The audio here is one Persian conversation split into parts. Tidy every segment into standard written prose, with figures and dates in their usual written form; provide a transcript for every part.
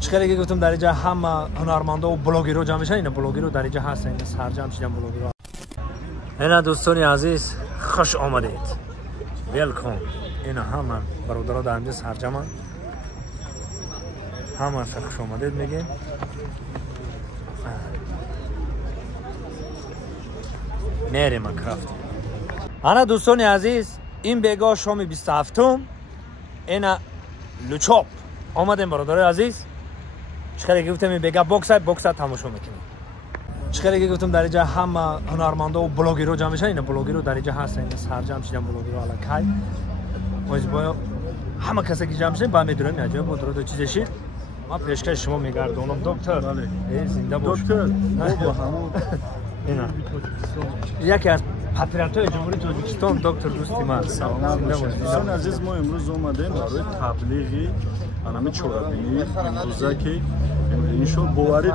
چخیلی که گفتم در اینجا همه هنرمندا و بلاگرها جمع میشن. اینا بلاگرها در اینجا هستن، اینا سرجم شدن بلاگرها. اینا دوستان عزیز خوش آمدید، ویلکام. اینا همه برادرها در اینجا سرجمن، همه خوش آمدید میگیم. میریم کرافت. انا دوستان عزیز این بیگاه شام 27م اینا لوچاپ آمدیم برادر عزیز. چخیلی گفتم این بیگاه بوکس تماشا میکنیم. چخیلی گفتم در اینجا همه هنرمندا و بلاگرها جمع میشن. اینا بلاگرها در اینجا هستن، اینا سرجم شدن بلاگرها الکی. باید همه کسی که جمع شدن با میدونم اینجا بود رو چیزی شد. ما پیشکش شما میگردونم دکتر. زنده باش دکتر. اینا یکی از پاتریات‌های جمهوری تاجیکستان دکتر دوستی من. سلام دوستان عزیز، ما امروز اومدیم برای تبلیغی برنامه چورابینی امروزه که انشالله باوری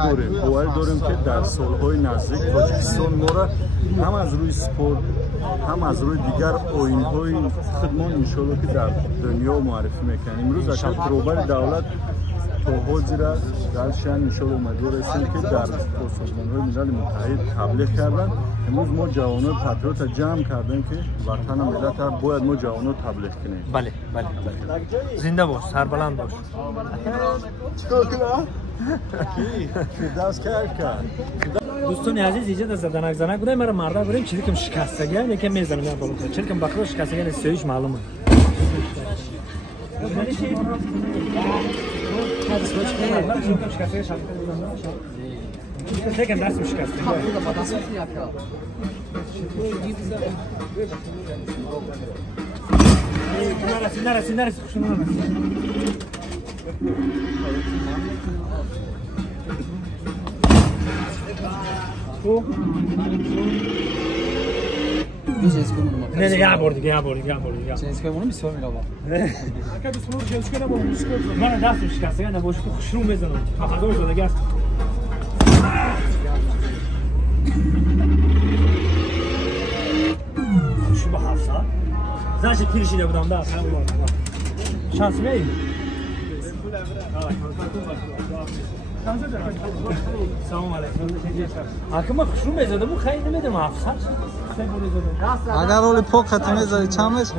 داریم که در سالهای نزدیک تاجیکستان ما را هم از روی سپورت هم از روی دیگر آیین‌های خدمات انشالله که در دنیا معرفی میکنیم. امروز از پروبر دولت توهات زیرا در شان انشالله امیدوار هستیم که در سازمان‌های ملل متحد تبلیغ کردن. امروز ما جوانان پاتریوت جمع کردیم که وطن و ملت را باید ما جوانان تبلیغ کنیم. بله. زنده باش، سربلند باش. دوستان عزیز اینجا زدنک بودیم، مرا مردا بریم چیزی که شکستگی هم یکم میزنم میام بالا. چون که بخدا شکستگی نیستش معلومه. Çekin ders mi şikayet? Neresi kuşunu neresi? Ne ya bordik. Sen bunu bir sorun ama. Arkadaş bunu geçkene bu. Bana ders mi şikayet? Yani boş kuşunu mezunu. Haftada orada gel. Şu bu hafsa. Zaten pirişine budam da. Şans mı? Selam aleyküm. Aklıma kuşunu mezadı bu kaydı mı dedim hafsa? اگر رولی پاک خطمه زدی چمش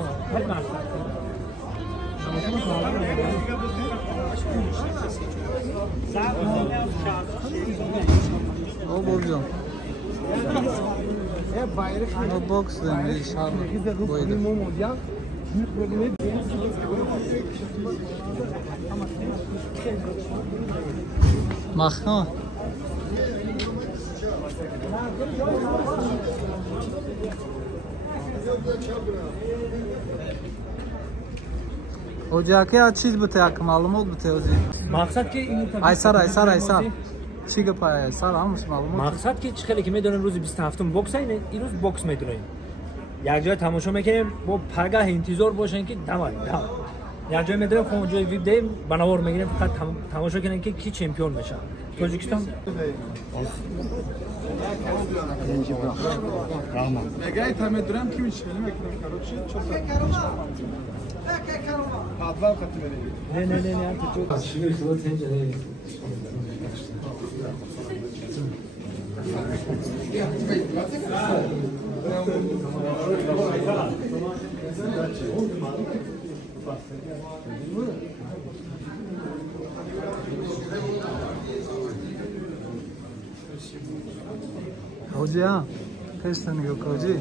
او برجام او باکس دنگی شهر بایده مخنان او جاکه از چیز بته یک معلومات بته اوزی مقصد که این ایسر چی گپای ایسر همش معلومات مقصد که چخیلی که میدونن روز 27م بوکس اینه، این روز بوکس میدونیم. یک جای تماشا میکنیم با پگاه انتظار باشن که دم یک جای میدونیم خون جای ویب دیم بنوار میگیریم فقط تماشا کنن که کی چمپیون میشه. تاجیکستان Megaj tam duram kim işlerim ekran karotçu çok Adval katı vereyim. Ne artık çok. Şimdi kılı tencere. اوجی ها کشتن گو کوجی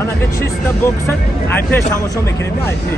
Ana که چیست بوکس آیپی تماشا میکنیم آیپی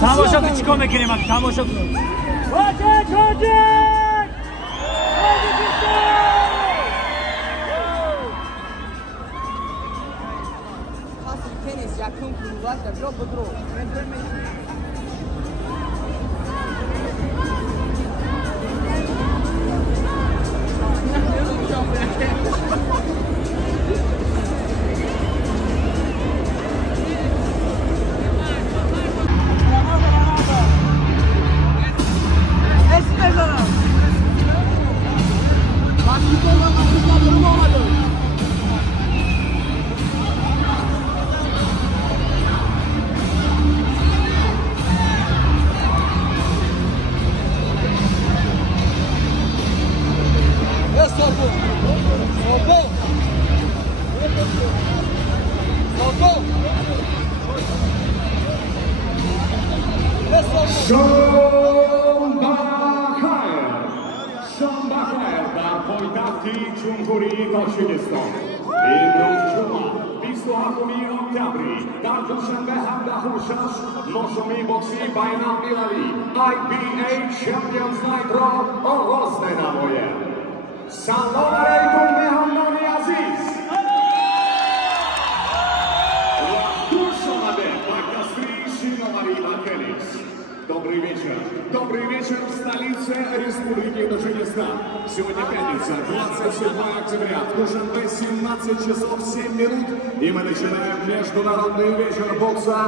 تماشا کن چیکار میکنیم تماشا کن Tenis yakın kuruluşla çok budru. در پایتخت جمهوری تاجیکستان امروز جمعه 27 اکتبر در دوشنبه 17 خرداد نوشمی بوکسی بین‌المللی IBA چمپیونز نایت را آغاز نماید. سلام علیکم مهمانان عزیز. خوش آمدید به قصری شینواری و تنیس. Добрый вечер. Добрый вечер в столице Республики Таджикистан. Сегодня пятница, 27 октября, в Душанбе 17 часов 7 минут. И мы начинаем международный вечер бокса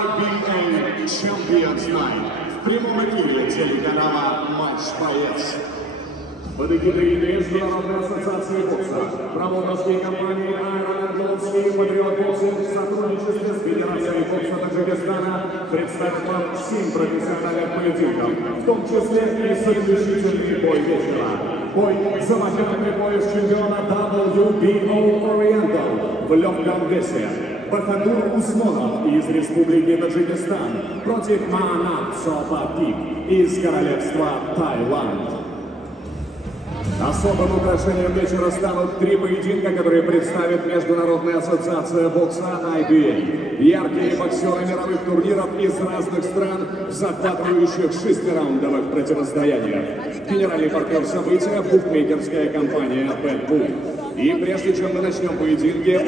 IBA Champions Night. В прямом эфире телеканала «Матч Боец». Под эгидой Международной ассоциации бокса, промоутерской компании «Аэронатлонский патриот боксинг» в сотрудничестве с Федерацией бокса Таджикистана представит вам 7 профессиональных поединков, в том числе и заключительный бой вечера. Бой за почетный пояс чемпиона WBO Oriental в легком весе. Бахадур Усмонов из Республики Таджикистан против Маанат Сопатик из Королевства Таиланд. Особым украшением вечера станут 3 поединка, которые представит Международная ассоциация бокса IBA. Яркие боксеры мировых турниров из разных стран в захватывающих 6-раундовых противостояниях. Генеральный партнер события – букмекерская компания BetBook. И прежде чем мы начнем поединки,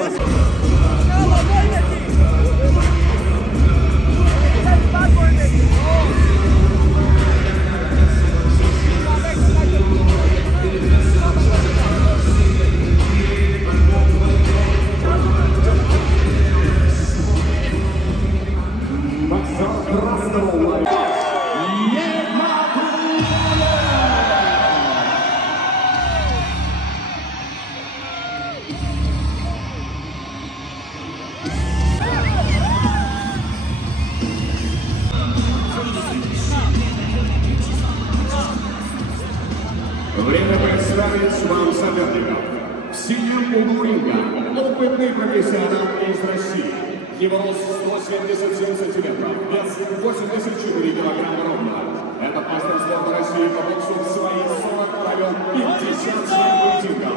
время представить вам соперников. В синем углу ринга опытный профессионал из России. Его рост 177 сантиметров, вес 84 килограмма ровно. Этот мастер спорта России по боксу в свои 40 провел 57 поединков.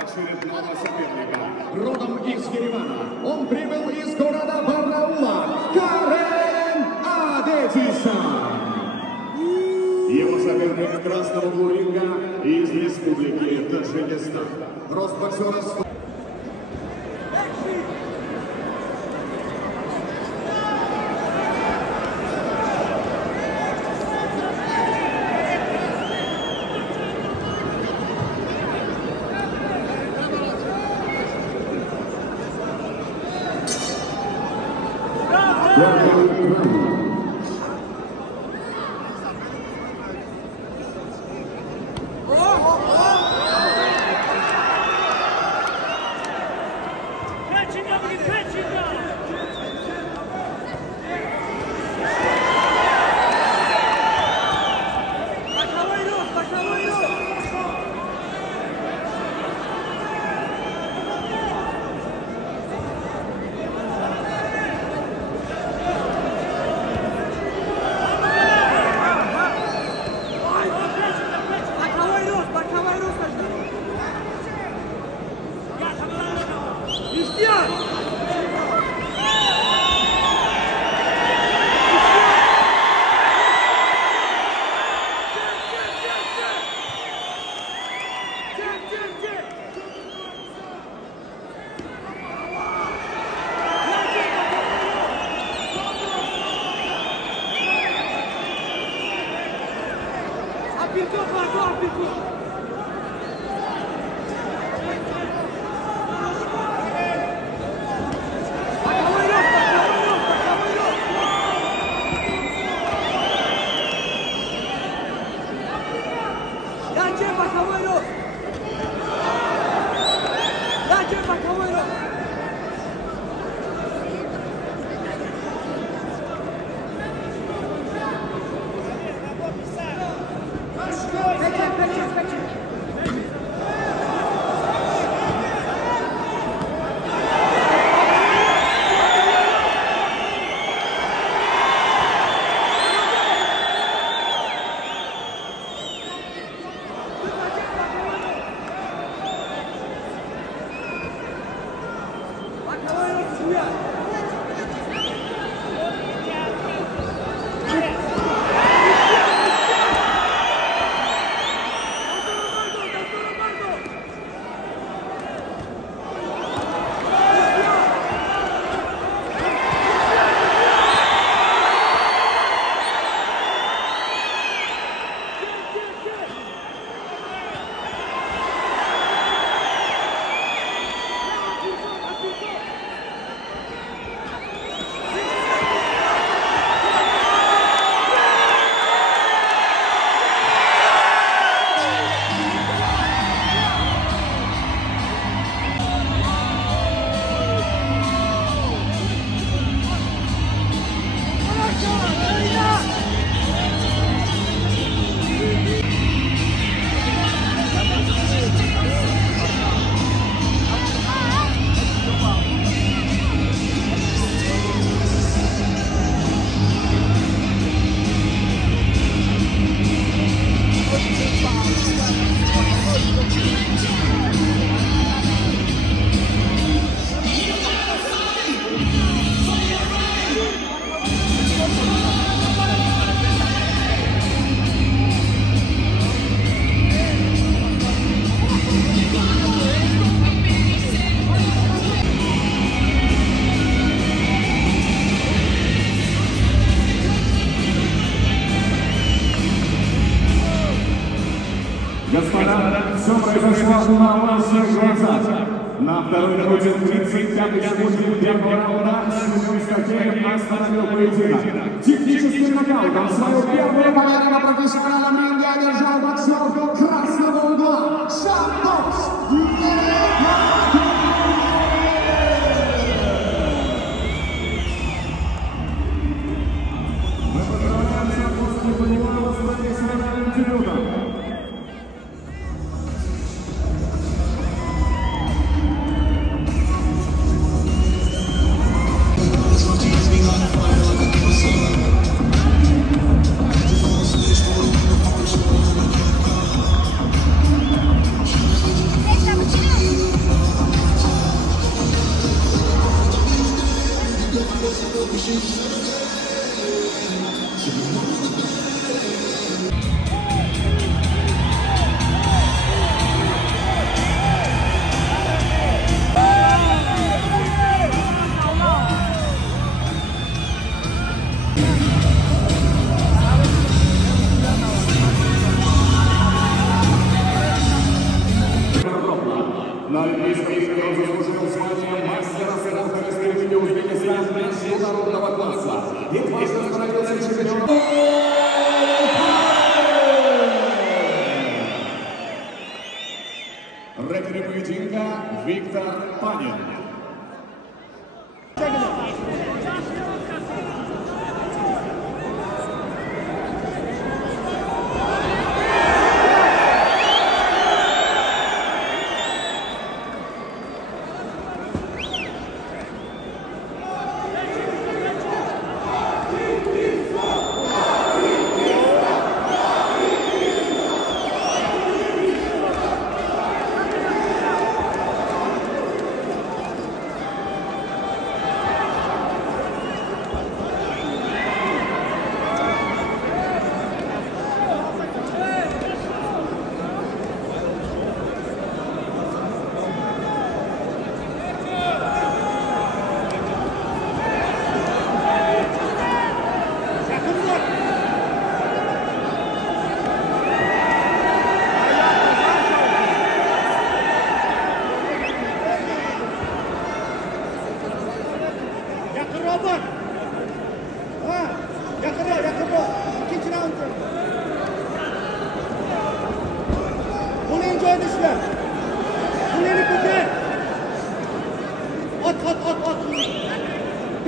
Очередного соперника. Родом из Еревана. Он прибыл из города Барнаула. Карен Адетисан. Его соперник красного угла ринга из Республики Таджикистан. Рост боксера Господа, все произошло на ваших глазах. На второй минуте 35-й секунде первого раунда Семен Скакеев остановил поединок. Техническим нокаутом свою первую победу на профессиональном ринге одержал боксер красного угла Шандокс. Мы поздравляемся после боевого с профессиональным дебютом. На Олимпийском игре заслужил звание мастера спорта Республики Узбекистан международного класса. И дважды становился чемпионом. Рефери поединка Виктор Панин.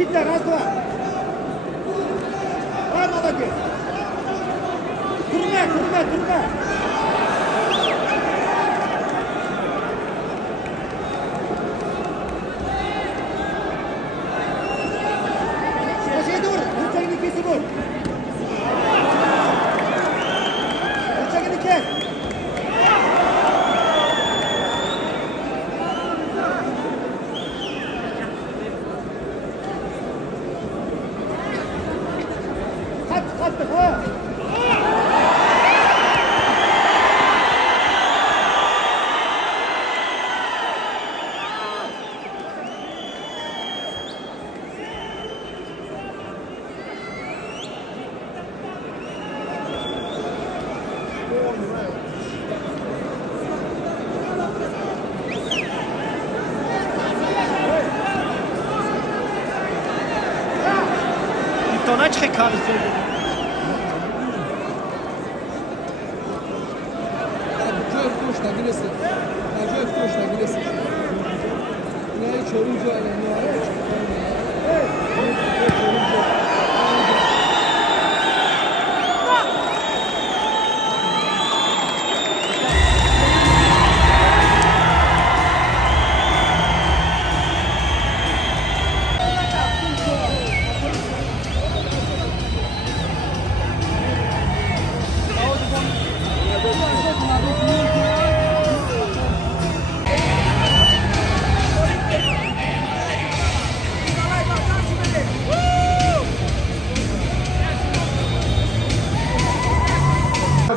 Bitti, razı var. Var mı da ki? Turma. چه کاری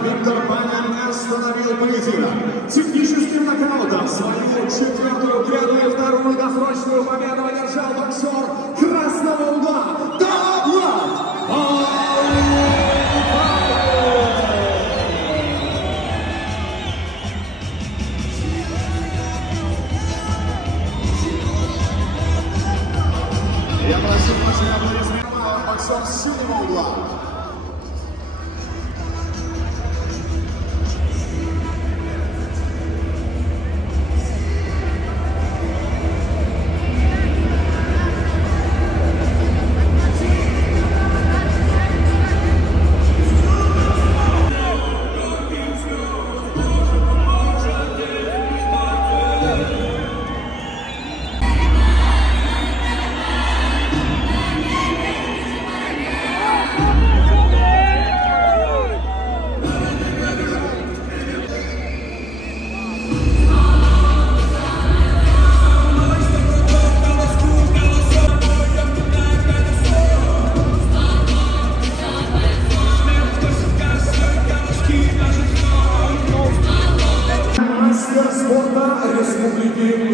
Виктор Банин остановил поединок. Техническим нокаутом свою четвертую кряду и вторую досрочную победу одержал боксер красного угла Давлат. Я прошу ваших аплодисментов, боксер синего угла.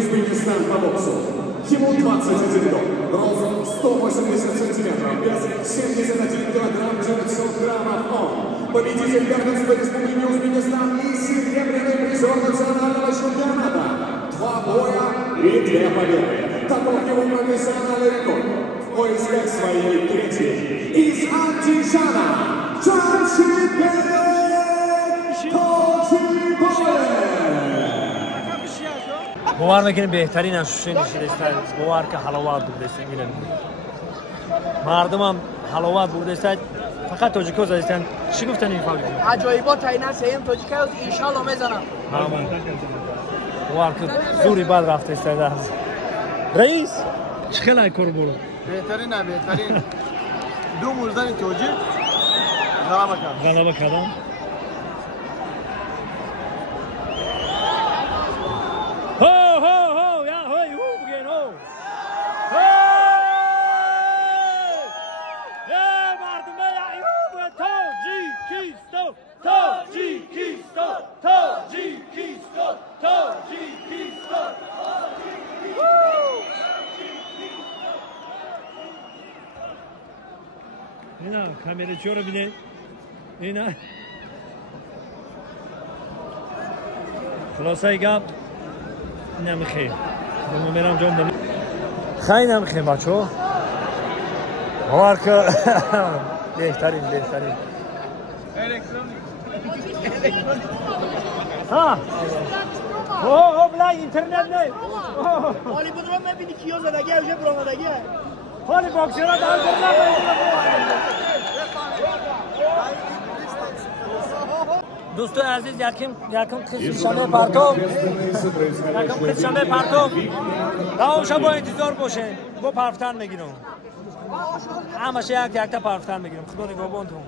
Узбекистан по боксу. Ему 21 год, рост 180 сантиметров, вес 71 килограмм 900 граммов он. Победитель Первенства Республики Узбекистан и серебряный призер национального чемпионата. 2 боя и 2 победы. Таков его профессиональный рекорд. В поисках своей третьей. Из Андижана Джамшидбек Тоджибаев. باور نکنید بهترین از شوشین نشیده باور که حلاوت بوده است مردم هم حلاوت بوده است فقط تاجیکا زدن چی گفتن این فاوی عجایبات تاینر سیم تاجیکا ان شاء الله میزنم باور که زوری بعد رفته است رئیس چخلای کار بولو بهترین دو موزدن تاجیک غلبه کردن اینا کامera چورو بینه اینا خلاصه گپ نمیخه من میرم جام دارم خیلی نمیخه بچه‌ها باور که بهترین ها اوه بلا اینترنت نه مالی بدرم میبینی کیو زدگی اوجه برامدگی حالی باکسیرها در دوستان عزیز یکم قسم شنبه پرتو داوشا با انتظار باشه با پرفتن میگیرم همشه یک تا پرفتن میگیرم خدا نگهبانتون